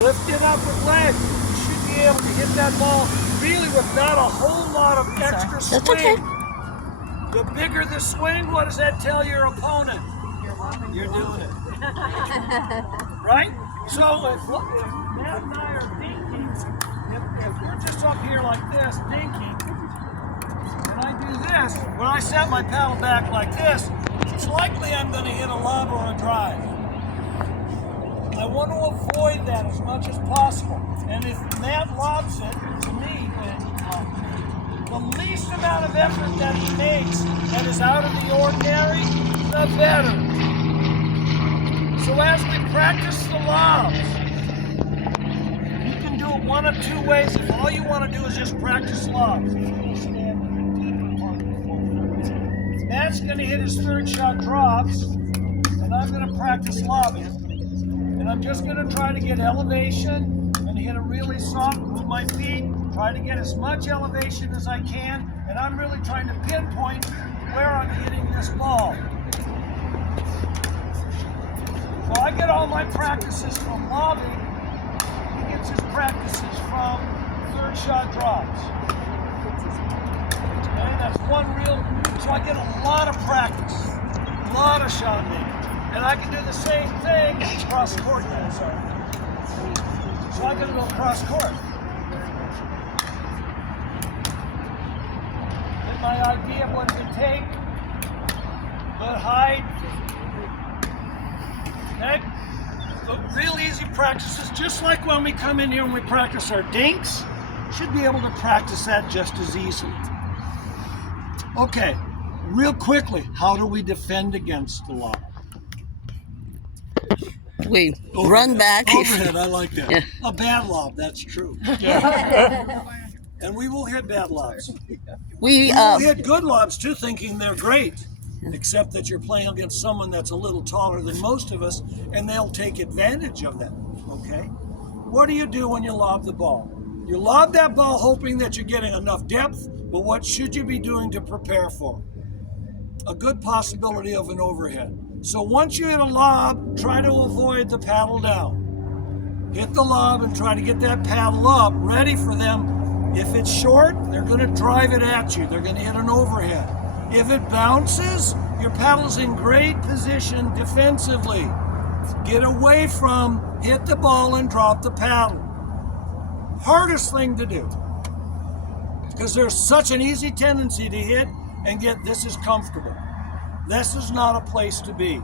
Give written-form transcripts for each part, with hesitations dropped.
Lift it up with legs. You should be able to hit that ball really with not a whole lot of extra swing. That's okay. The bigger the swing, what does that tell your opponent? You're doing it. Right? So if Matt and I are dinking, if we're just up here like this, dinking, and I do this, when I set my paddle back like this, it's likely I'm going to hit a lob or a drive. I want to avoid that as much as possible. And if Matt lobs it to me, the least amount of effort that he makes that is out of the ordinary, the better. So as we practice the lobs, you can do it one of two ways. If all you want to do is just practice lobs, Matt's going to hit his third shot drops, and I'm going to practice lobbing. And I'm just going to try to get elevation and hit a really soft, move my feet, try to get as much elevation as I can, and I'm really trying to pinpoint where I'm hitting this ball. So I get all my practices from lobbing. He gets his practices from third shot drops. Okay, that's one real, so I get a lot of practice, a lot of shot making. And I can do the same thing across court now, sorry. So I'm going to go across court. Get my idea of what it would take. Good height. Okay? So real easy practices, just like when we come in here and we practice our dinks. Should be able to practice that just as easily. Okay, real quickly, how do we defend against the lob? We run back. Overhead, I like that. Yeah. A bad lob, that's true. And we will hit bad lobs. We will hit good lobs too, thinking they're great. Except that you're playing against someone that's a little taller than most of us, and they'll take advantage of that. Okay? What do you do when you lob the ball? You lob that ball hoping that you're getting enough depth, but what should you be doing to prepare for? A good possibility of an overhead. So once you hit a lob, try to avoid the paddle down. Hit the lob and try to get that paddle up, ready for them. If it's short, they're going to drive it at you. They're going to hit an overhead. If it bounces, your paddle's in great position defensively. Get away from, hit the ball and drop the paddle. Hardest thing to do. Because there's such an easy tendency to hit and get, this is comfortable. This is not a place to be.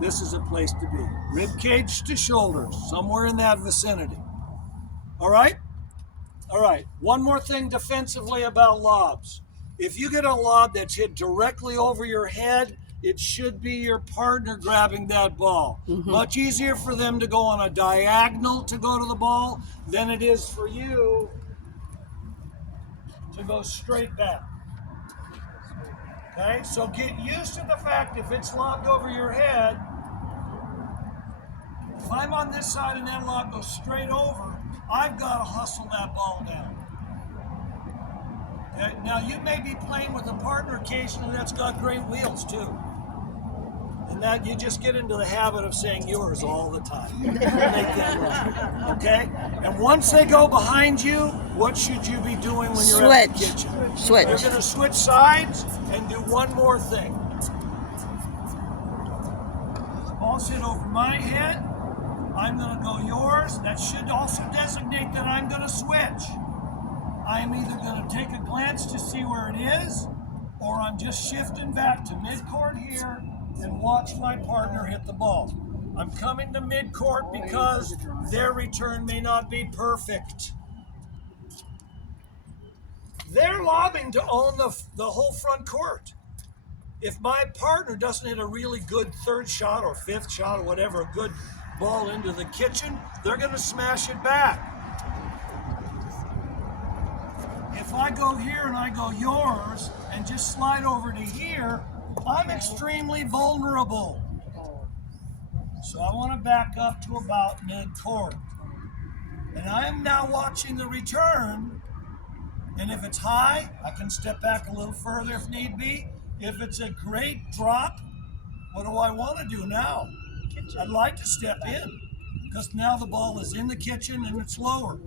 This is a place to be. Rib cage to shoulders, somewhere in that vicinity. All right? All right. One more thing defensively about lobs. If you get a lob that's hit directly over your head, it should be your partner grabbing that ball. Mm-hmm. Much easier for them to go on a diagonal to go to the ball than it is for you to go straight back. Okay, so get used to the fact if it's lobbed over your head, if I'm on this side and that lob goes straight over, I've got to hustle that ball down. Okay, now you may be playing with a partner occasionally that's got great wheels too. And that you just get into the habit of saying yours all the time. Make that right. Okay? And once they go behind you, what should you be doing when you're at the kitchen? Switch. You're going to switch sides and do one more thing. Ball sit over my head. I'm going to go yours. That should also designate that I'm going to switch. I'm either going to take a glance to see where it is, or I'm just shifting back to mid-court here and watch my partner hit the ball. I'm coming to mid-court because their return may not be perfect. They're lobbing to own the whole front court. If my partner doesn't hit a really good third shot or fifth shot or whatever, a good ball into the kitchen, they're going to smash it back. If I go here and I go yours and just slide over to here, I'm extremely vulnerable. So I want to back up to about mid-court. And I am now watching the return. And if it's high, I can step back a little further if need be. If it's a great drop, what do I want to do now? I'd like to step in. because now the ball is in the kitchen and it's lower.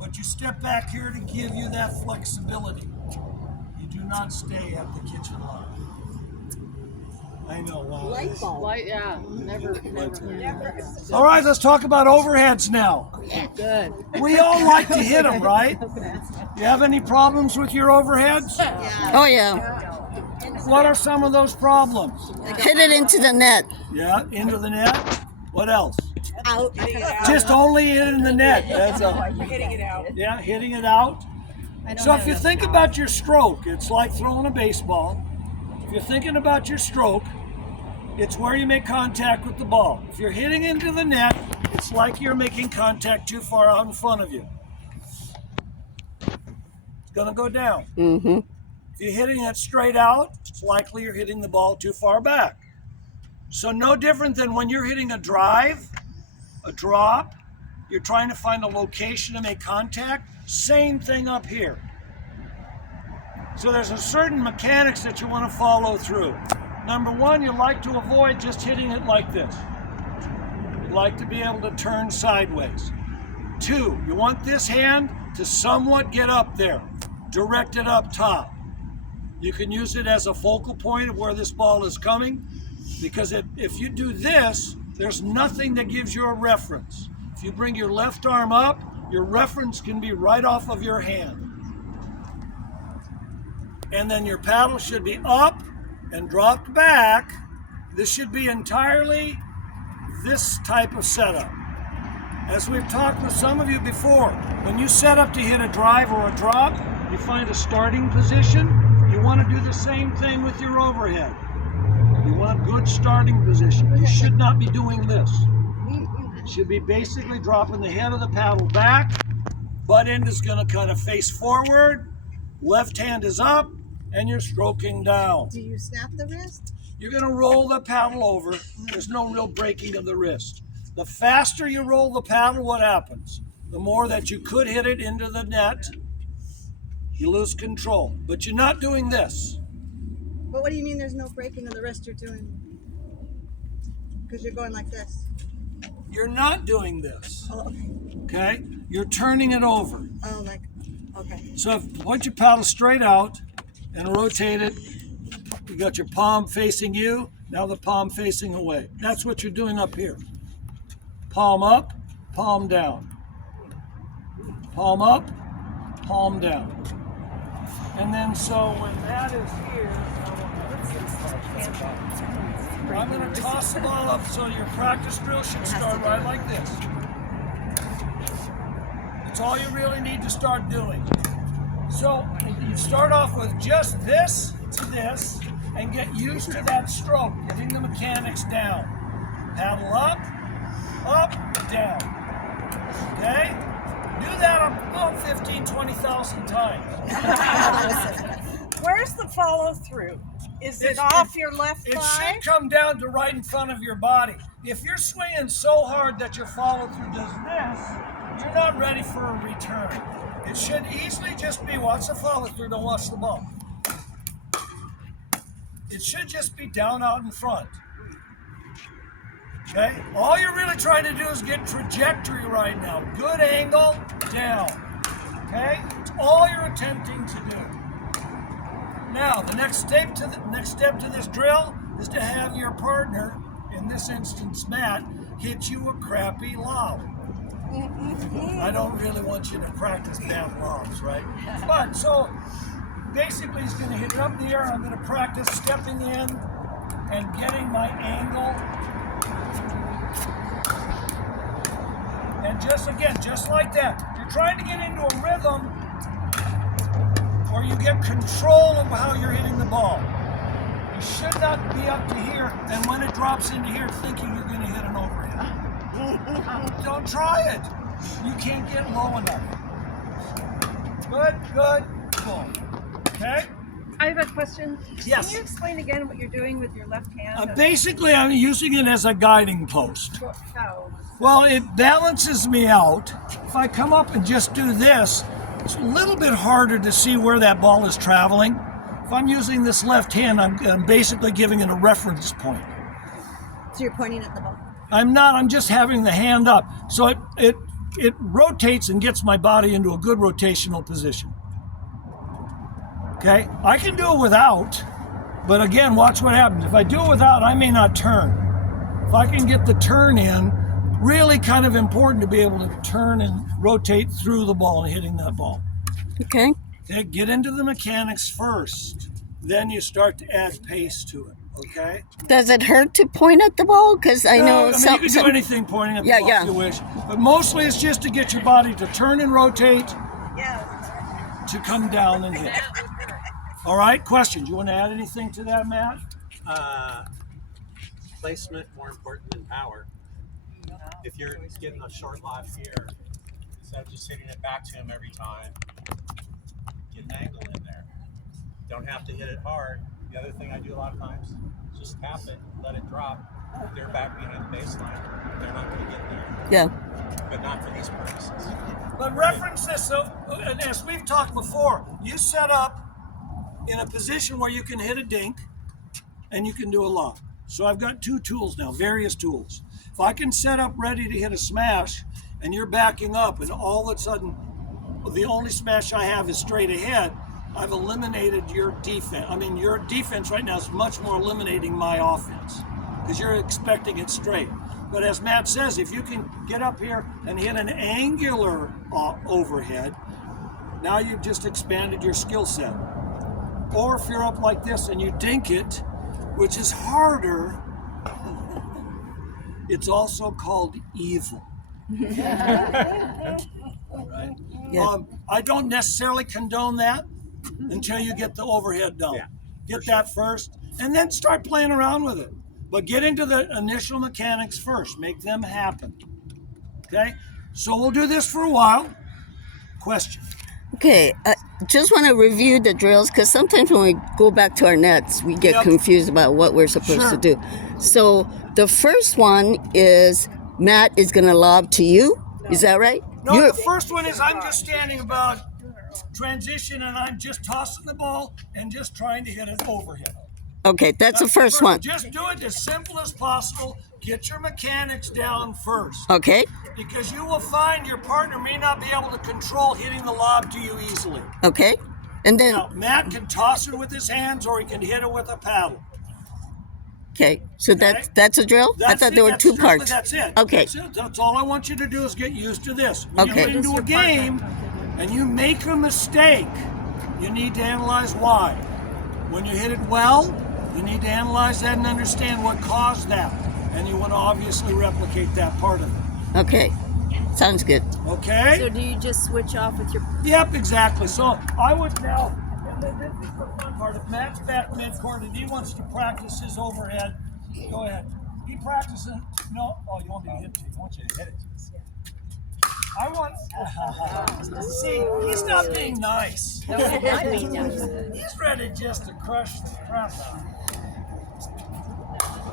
But you step back here to give you that flexibility. You do not stay at the kitchen line. I know. Wow. Light bulb. Light, yeah. Never. All right, let's talk about overheads now. Good. We all like to hit them, right? You have any problems with your overheads? Oh yeah. What are some of those problems? Hit it into the net. Yeah, into the net. What else? Out. Just only in the net. That's all. Hitting it out. Yeah, hitting it out. So if you think about your stroke, it's like throwing a baseball. If you're thinking about your stroke, it's where you make contact with the ball. If you're hitting into the net, it's like you're making contact too far out in front of you. It's going to go down. Mm-hmm. If you're hitting it straight out, it's likely you're hitting the ball too far back. So no different than when you're hitting a drive, a drop, you're trying to find a location to make contact. Same thing up here. So there's a certain mechanics that you want to follow through. Number one, you like to avoid just hitting it like this. You like to be able to turn sideways. Two, you want this hand to somewhat get up there, directed up top. You can use it as a focal point of where this ball is coming, because if you do this, there's nothing that gives you a reference. If you bring your left arm up, your reference can be right off of your hand. And then your paddle should be up and dropped back. This should be entirely this type of setup. As we've talked with some of you before, when you set up to hit a drive or a drop, you find a starting position. You want to do the same thing with your overhead. You want a good starting position. You should not be doing this. You should be basically dropping the head of the paddle back. Butt end is going to kind of face forward. Left hand is up, and you're stroking down. Do you snap the wrist? You're going to roll the paddle over. There's no real breaking of the wrist. The faster you roll the paddle, what happens? The more that you could hit it into the net, you lose control. But you're not doing this. But what do you mean there's no breaking of the wrist you're doing? Because you're going like this. You're not doing this. Oh, okay. Okay? You're turning it over. Oh, like, okay. So if point your paddle straight out and rotate it, you got your palm facing you, now the palm facing away. That's what you're doing up here. Palm up, palm down. Palm up, palm down. And then so when that is here, I'm going to toss the ball up, so your practice drill should start right like this. That's all you really need to start doing. So you start off with just this to this and get used to that stroke, getting the mechanics down. Paddle up, down. Okay? Do that about 15, 20,000 times. Where's the follow through? Is it off your left It thigh? should come down to right in front of your body. If you're swinging so hard that your follow through does this, you're not ready for a return. It should easily just be watch the follow through, don't watch the ball. It should just be down out in front. Okay? All you're really trying to do is get trajectory right now. Good angle, down. Okay? It's all you're attempting to do. Now, the next step to this drill is to have your partner, in this instance Matt, hit you a crappy lob. I don't really want you to practice bad lobs, right? But so basically he's going to hit it up in the air. I'm going to practice stepping in and getting my angle. And just like that. You're trying to get into a rhythm where you get control of how you're hitting the ball. You should not be up to here, and when it drops into here, thinking you're going to hit an overhead. Don't try it. You can't get low enough. Good, boom. Okay? I have a question. Yes. Can you explain again what you're doing with your left hand? Basically, I'm using it as a guiding post. How? Well, it balances me out. If I come up and just do this, it's a little bit harder to see where that ball is traveling. If I'm using this left hand, I'm basically giving it a reference point. So you're pointing at the ball? I'm not. I'm just having the hand up. So it rotates and gets my body into a good rotational position. Okay? I can do it without, but again, watch what happens. If I do it without, I may not turn. If I can get the turn in, really kind of important to be able to turn and rotate through the ball and hitting that ball. Okay. Okay, get into the mechanics first. Then you start to add pace to it. Okay? Does it hurt to point at the ball? Because I know you some. can do anything pointing at the Yeah, ball yeah. if you wish. But mostly it's just to get your body to turn and rotate to come down and hit. All right, questions? You want to add anything to that, Matt? Placement more important than power. If you're getting a short lob here, instead of just hitting it back to him every time, get an angle in there. Don't have to hit it hard. The other thing I do a lot of times, just tap it, let it drop. They're back behind the baseline. They're not going to get there. Yeah. But not for these purposes. But reference this, so, and as we've talked before, you set up in a position where you can hit a dink and you can do a lob. So I've got two tools now, various tools. If I can set up ready to hit a smash and you're backing up and all of a sudden the only smash I have is straight ahead, I've eliminated your defense. I mean, your defense right now is much more eliminating my offense because you're expecting it straight. But as Matt says, if you can get up here and hit an angular overhead, now you've just expanded your skill set. Or if you're up like this and you dink it, which is harder, it's also called evil. Right? Yeah. I don't necessarily condone that until you get the overhead down. Yeah, get that first, and then start playing around with it. But get into the initial mechanics first. Make them happen. Okay? So we'll do this for a while. Question. Okay. Just want to review the drills because sometimes when we go back to our nets, we get Yep. confused about what we're supposed Sure. to do. So the first one is Matt is going to lob to you. Is that right? No, the first one is I'm just standing about transition and I'm just tossing the ball and just trying to hit an overhead. Okay, that's the first one. Just do it as simple as possible. Get your mechanics down first. Okay. Because you will find your partner may not be able to control hitting the lob to you easily. Okay. And then, Now, Matt can toss it with his hands or he can hit it with a paddle. okay, so that's a drill? I thought there were two parts. That's it. Okay. That's it. That's all I want you to do is get used to this. When Okay. you get into a game and you make a mistake, you need to analyze why. When you hit it well, you need to analyze that and understand what caused that. And you want to obviously replicate that part of it. Okay. Sounds good. Okay? So do you just switch off with your? Yep, exactly. So I would now, and then this is the fun part. If Matt's back midcourt and he wants to practice his overhead, go ahead. He practicing. No, oh, you want me to hit it? I want you to hit it. I want. See, he's not being nice. He's ready just to crush the crap out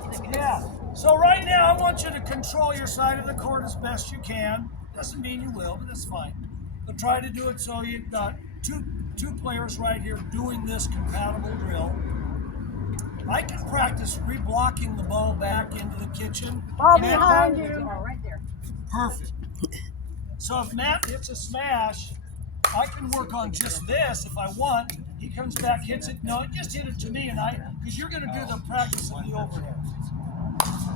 of it. Yeah. So right now, I want you to control your side of the court as best you can. Doesn't mean you will, but that's fine. But try to do it so you've got two players right here doing this compatible drill. I can practice reblocking the ball back into the kitchen. Ball Matt, behind you. Right there. perfect. So if Matt hits a smash, I can work on just this if I want. He comes back, hits it. No, just hit it to me, and because you're going to do the practice of the overhead.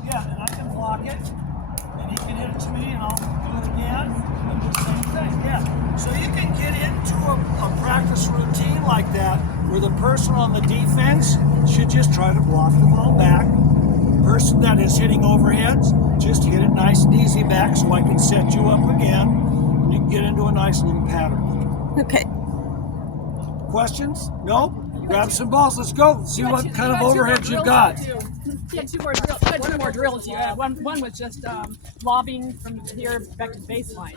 Yeah, and I can block it, and he can hit it to me, and I'll do it again, and do the same thing. Yeah. So you can get into a practice routine like that, where the person on the defense should just try to block the ball back. The person that is hitting overheads, just hit it nice and easy back, so I can set you up again, and you can get into a nice little pattern. Okay. Questions? No? Grab some balls. Let's go. See what kind of overheads you've got. Yeah, two more drills. Two more drills. Yeah, one was just lobbing from here back to the baseline.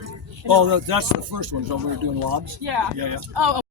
Oh, that's the first one. So we're doing lobs? Yeah. Yeah. Oh,